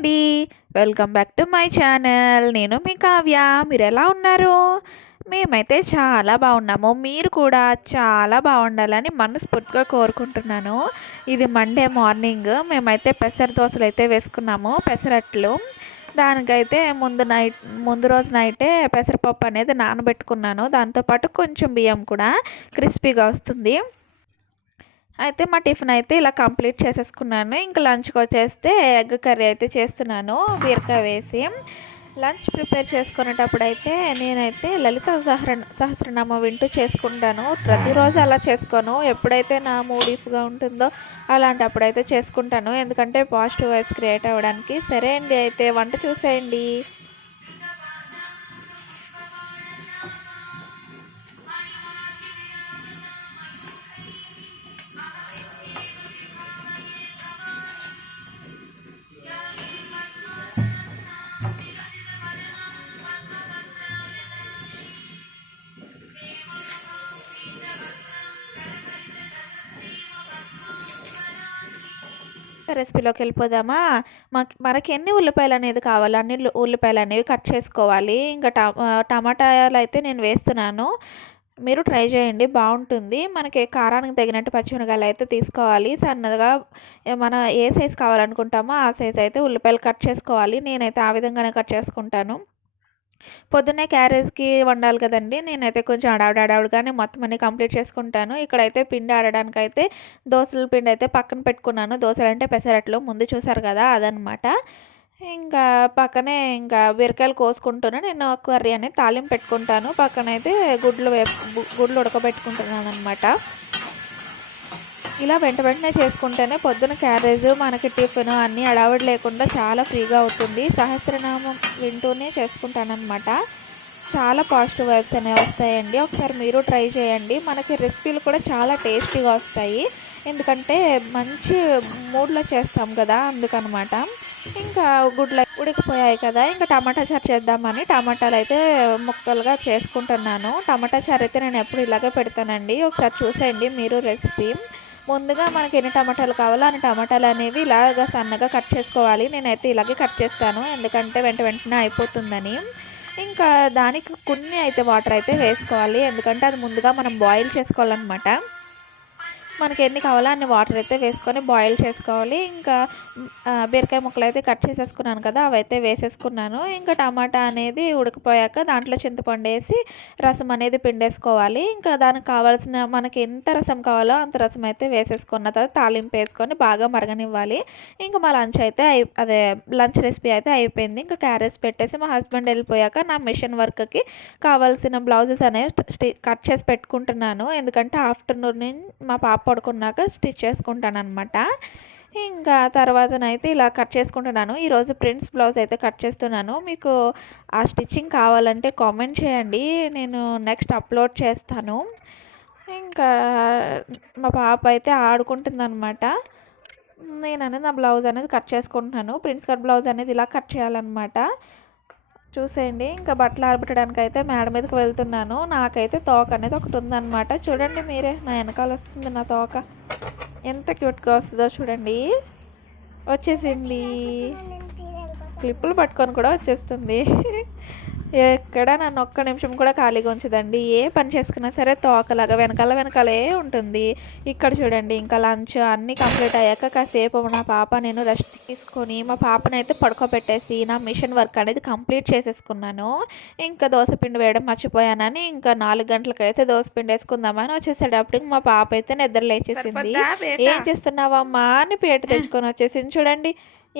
అండి. Welcome back to my channel. నేను మీ కావ్య. మీరెలా ఉన్నారు? మేమైతే చాలా బాగున్నాము. మీరు కూడా చాలా బాగుండాలని మనస్ఫూర్తిగా కోరుకుంటున్నాను. ఇది మండే మార్నింగ్. మేమైతే పెసర దోసలైతే వేసుకున్నాము. పెసరట్లు. దానికైతే ముందు రోజు నైటే పెసరపప్పు అనేది నానబెట్టుకున్నాను. దాంతో పాటు కొంచెం బియ్యం కూడా క్రిస్పీగా వస్తుంది. అయితే మా టిఫిన్ అయితే ఇలా కంప్లీట్ చేసేసుకున్నాను. ఇంకా లంచ్కి వచ్చేస్తే ఎగ్ కర్రీ అయితే చేస్తున్నాను బీరకాయ వేసి. లంచ్ ప్రిపేర్ చేసుకునేటప్పుడు అయితే నేనైతే లలిత సహస్రనామం వింటూ చేసుకుంటాను. ప్రతిరోజు అలా చేసుకోను. ఎప్పుడైతే నా మూడ్ ఇఫ్గా ఉంటుందో అలాంటప్పుడైతే చేసుకుంటాను. ఎందుకంటే పాజిటివ్ వైబ్స్ క్రియేట్ అవ్వడానికి. సరే అండి, అయితే వంట చూసేయండి. రెసిపీలోకి వెళ్ళిపోదామా? మనకి ఎన్ని ఉల్లిపాయలు అనేది కావాలో అన్ని ఉల్లిపాయలు అనేవి కట్ చేసుకోవాలి. ఇంకా టమాటాలు అయితే నేను వేస్తున్నాను. మీరు ట్రై చేయండి, బాగుంటుంది. మనకి కారానికి తగినట్టు పచ్చిమిరకాయలు అయితే తీసుకోవాలి. సన్నగా మనం ఏ సైజు కావాలనుకుంటామో ఆ సైజు అయితే ఉల్లిపాయలు కట్ చేసుకోవాలి. నేనైతే ఆ విధంగానే కట్ చేసుకుంటాను. పొద్దున్నే క్యారేజ్‌కి వండాలి కదండీ! నేనైతే కొంచెం హడావిడిగానే మొత్తం అన్నీ కంప్లీట్ చేసుకుంటాను. ఇక్కడైతే పిండి ఆడడానికైతే దోసల పిండి అయితే పక్కన పెట్టుకున్నాను. దోసలంటే పెసరట్లు ముందు చూసారు కదా! అదనమాట. ఇంకా పక్కనే ఇంకా బీరకాయలు కోసుకుంటూనే నేను కర్రీ అనేది తాలింపు పెట్టుకుంటాను. పక్కనైతే గుడ్లు ఉడకబెట్టుకుంటున్నాననమాట. ఇలా వెంటనే చేసుకుంటేనే పొద్దున క్యారేజ్ మనకి టిఫిన్ అన్నీ హడావిడి లేకుండా చాలా ఫ్రీగా అవుతుంది. సహస్రనామం వింటూనే చేసుకుంటానన్నమాట. చాలా పాజిటివ్ వైబ్స్ అనేవి వస్తాయండి. ఒకసారి మీరు ట్రై చేయండి. మనకి రెసిపీలు కూడా చాలా టేస్టీగా వస్తాయి. ఎందుకంటే మంచి మూడ్లో చేస్తాం కదా, అందుకనమాట. ఇంకా గుడ్లు ఉడికిపోయాయి కదా, ఇంకా టమాటా చారు చేద్దామని టమాటాలు అయితే ముక్కలుగా చేసుకుంటున్నాను. టమాటా చారు అయితే నేను ఎప్పుడు ఇలాగే పెడతానండి. ఒకసారి చూసేయండి మీరు రెసిపీ. ముందుగా మనకి ఎన్ని టమాటాలు కావాలో అన్ని టమాటాలు అనేవి ఇలాగ సన్నగా కట్ చేసుకోవాలి. నేనైతే ఇలాగే కట్ చేస్తాను, ఎందుకంటే వెంటనే అయిపోతుందని. ఇంకా దానికి కొన్ని అయితే వాటర్ అయితే వేసుకోవాలి, ఎందుకంటే అది ముందుగా మనం బాయిల్ చేసుకోవాలన్నమాట. మనకి ఎన్ని కావాలో అన్ని వాటర్ అయితే వేసుకొని బాయిల్ చేసుకోవాలి. ఇంకా బీరకాయ ముక్కలు అయితే కట్ చేసేసుకున్నాను కదా, అవైతే వేసేసుకున్నాను. ఇంకా టమాటా అనేది ఉడికిపోయాక దాంట్లో చింతపండు వేసి రసం అనేది పిండేసుకోవాలి. ఇంకా దానికి కావాల్సిన మనకి ఎంత రసం కావాలో అంత రసం అయితే వేసేసుకున్న తర్వాత తాలింపు వేసుకొని బాగా మరగనివ్వాలి. ఇంకా మా లంచ్ అయితే లంచ్ రెసిపీ అయితే అయిపోయింది. ఇంకా క్యారెట్స్ పెట్టేసి మా హస్బెండ్ వెళ్ళిపోయాక నా మిషన్ వర్క్కి కావాల్సిన బ్లౌజెస్ అనేవి కట్ చేసి పెట్టుకుంటున్నాను. ఎందుకంటే ఆఫ్టర్నూన్ మా పాప పడుకున్నాక స్టిచ్ చేసుకుంటానన్నమాట. ఇంకా తర్వాతనైతే ఇలా కట్ చేసుకుంటున్నాను. ఈరోజు ప్రిన్స్ బ్లౌజ్ అయితే కట్ చేస్తున్నాను. మీకు ఆ స్టిచ్చింగ్ కావాలంటే కామెంట్ చేయండి, నేను నెక్స్ట్ అప్లోడ్ చేస్తాను. ఇంకా మా పాప అయితే ఆడుకుంటుందన్నమాట. నేను అనేది నా బ్లౌజ్ అనేది కట్ చేసుకుంటున్నాను. ప్రిన్స్ కట్ బ్లౌజ్ అనేది ఇలా కట్ చేయాలన్నమాట. చూసేయండి. ఇంకా బట్టలు ఆరబెట్టడానికి అయితే మేడ మీదకి వెళ్తున్నాను. నాకైతే తోక అనేది ఒకటి ఉందన్నమాట. చూడండి మీరే, నా వెనకాల వస్తుంది నా తోక. ఎంత క్యూట్గా వస్తుందో చూడండి. వచ్చేసింది, క్లిప్పులు పట్టుకొని కూడా వచ్చేస్తుంది. ఎక్కడ నన్ను ఒక్క నిమిషం కూడా ఖాళీగా ఉంచదండి. ఏ పని చేసుకున్నా సరే తోకలాగా వెనకాలే ఉంటుంది. ఇక్కడ చూడండి, ఇంకా లంచ్ అన్నీ కంప్లీట్ అయ్యాక కాసేపు నా పాప నేను రెస్ట్ తీసుకొని మా పాపనైతే పడుకోబెట్టేసి నా మిషన్ వర్క్ అనేది కంప్లీట్ చేసేసుకున్నాను. ఇంకా దోసపిండి వేయడం మర్చిపోయానని ఇంకా 4 గంటలకైతే దోసపిండి వేసుకుందామని వచ్చేసేటప్పుడు మా పాప అయితే నిద్ర లేచేసింది. ఏం చేస్తున్నావమ్మా అని పేట తెచ్చుకొని వచ్చేసింది. చూడండి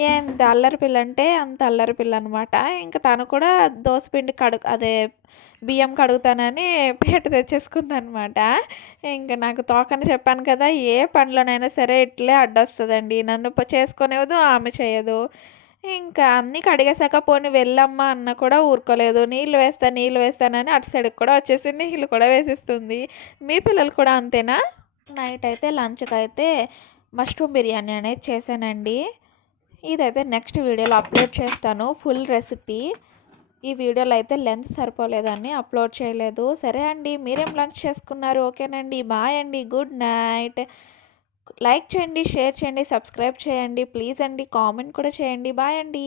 ఎంత అల్లరి పిల్ల అంటే అంత అల్లరి పిల్ల అనమాట. ఇంకా తను కూడా దోసపిండి బియ్యం కడుగుతానని పీట తెచ్చేసుకుందనమాట. ఇంకా నాకు తోకని చెప్పాను కదా, ఏ పనిలోనైనా సరే ఇట్లే అడ్డొస్తుందండి. నన్ను చేసుకునేవద్దు, ఆమె చేయదు. ఇంకా అన్నీ కడిగేసాక పోనీ వెళ్ళమ్మా అన్న కూడా ఊరుకోలేదు. నీళ్ళు వేస్తానని అటు సైడ్కి కూడా వచ్చేసి నీళ్ళు కూడా వేసిస్తుంది. మీ పిల్లలు కూడా అంతేనా? నైట్ అయితే లంచ్కి అయితే మష్రూమ్ బిర్యానీ అనేది చేశానండి. ఇదైతే నెక్స్ట్ వీడియోలో అప్లోడ్ చేస్తాను, ఫుల్ రెసిపీ. ఈ వీడియోలో అయితే లెంత్ సరిపోలేదని అప్లోడ్ చేయలేదు. సరే అండి, మీరేం లంచ్ చేసుకున్నారు? ఓకేనండి, బాయ్ అండి, గుడ్ నైట్. లైక్ చేయండి, షేర్ చేయండి, సబ్స్క్రైబ్ చేయండి ప్లీజ్ అండి. కామెంట్ కూడా చేయండి. బాయ్ అండి.